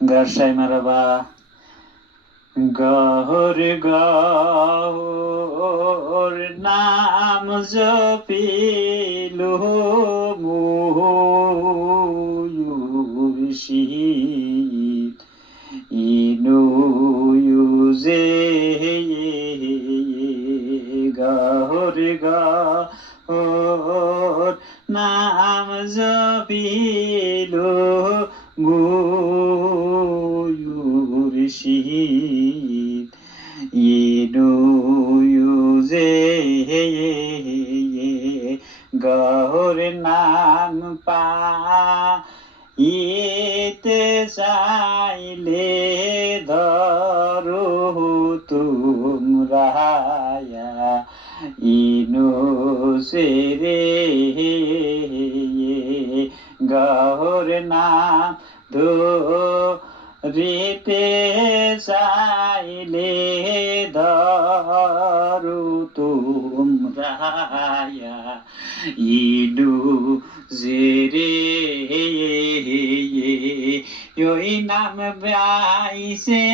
গারসাই মারাবা গহর গহর নাম জপিলু মুর্শিদ ইনু ইউজে গহর গহর নাম জপিলু মুর্শিদ ইনু ইউজে গহর নাম পাইতে চাইলে ধরো তোমরা ইনু সেরে গহর নাম ধরিতে চাইলে ধরো তোমরা ইনু জেরে ওই নাম বাইসে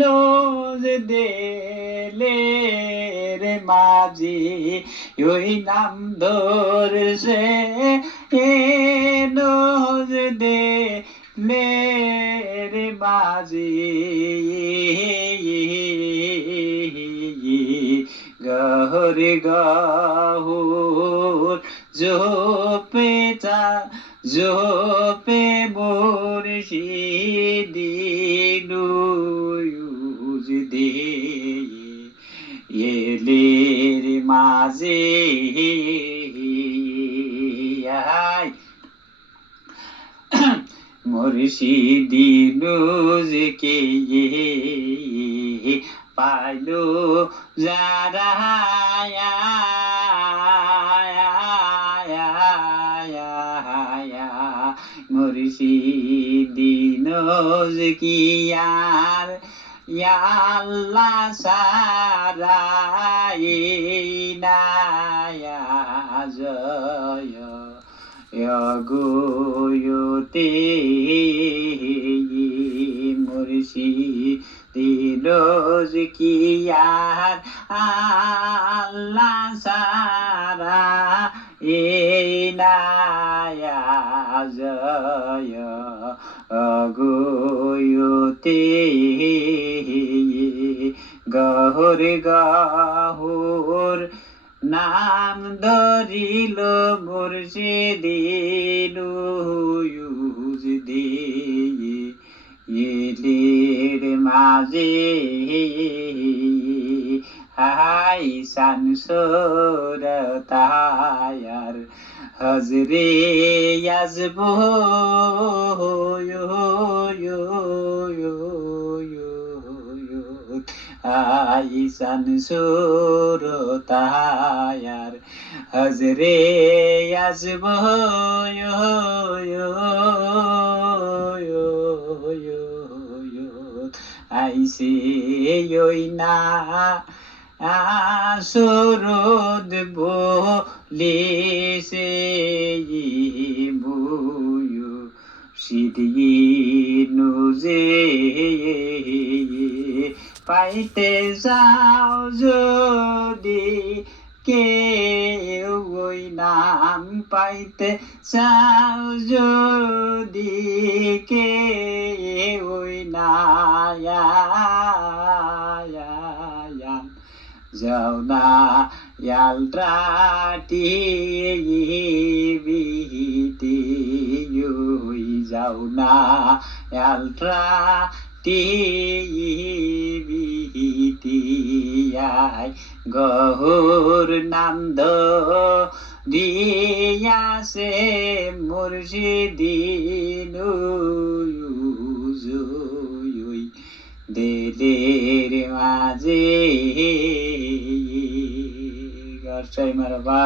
নোজ দেলে রে মাঝি ওই নাম ধরছে নোজ দে রে মাঝি গহরে গহর জোপে মুর্শিদিনু দে এলের মাঝে মুর্শিদিনু কে পাইলো যারা মুর্শিদিনু কি আর আল্লাহ সারা জয় গোয়তে মুর্শিদিনু কি আর আল্লাহ সারা জয় গোয়তে গহর গহর নাম ধরিল মুর্শিদিনু দে এলের মাঝে হাই সানসর তায়ার হজরে আসব আইসান সুর তায়ার হজরে আসব আইসে ওই না সুরদ বলিছে বুয়ু সিদিনু যে পাইতে যাও যদি কেউ ওই নাম পাইতে চাও যদি কেউ ওই যাও না ইয়ালট্রাটি বিহিতি যাও না ইয়ালট্রাটি বিহিতি গহর নাম দিয়াছে মুর্শিদিনু দেলের মাঝে গারসাই মারাবা।